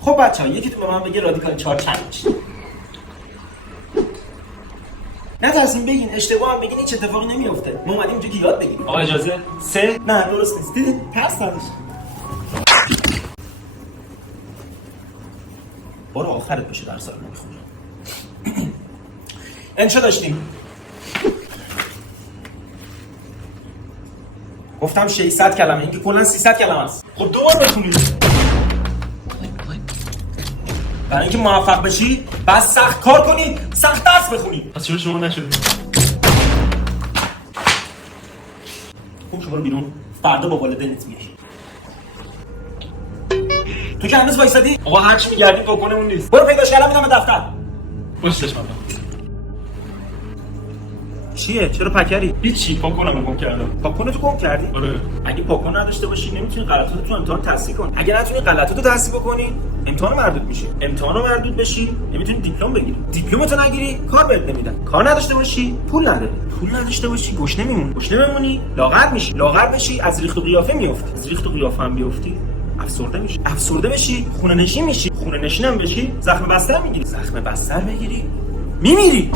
خب بچه‌ها یکیتون به من بگه رادیکال 4 چند میشه؟ نترسین بگین، اشتباه هم بگین هیچ اتفاقی نمیافته. ما اومدیم اینجا که یاد بگیریم. آقا اجازه 3 نه درست نیست. دیدین؟ ترس نداشت. برو آخرت بشه درس رو نمیخونی. انشا داشتیم. گفتم 600 کلمه، این که کلا 300 کلمه است. خب دوبار بخونید. برای اینکه موفق بشی، بس سخت کار کنی، سخت درس بخونی. پس چرا شما نشدید؟ خوب که برو بیرون. فردا با والدینت میای. تو که هنوز وایسادی؟ آقا هر چی میگردیم واکنمون نیست. برو پیداش کردم میدم به دفتر. پشتش مامان. چیه؟ چرا پکری؟ هیچی پاکنمو گم کردم. پاکن تو گم کردی؟ آره. اگه پاکن نداشته باشی نمیتونی غلطاتو تو امتحان تصحیح کنی. اگه نتونی غلطاتو تصحیح بکنی، امتحان مردود میشی. امتحان مردود بشی، نمیتونی دیپلم بگیری. دیپلمتو نگیری، کار بهت نمیدن. کار نداشته باشی، پول نداری. پول نداشته باشی، گشنه میمونی. گشنه بمونی، لاغر میشی. لاغر بشی، از ریخت و قیافه میافتی. از ریخت و قیافه هم بیافتی، افسرده میشی. افسرده بشی، خونه نشین میشی. خونه نشین هم بشی، زخم بستر میگیری. زخم بستر بگیری، میمیری.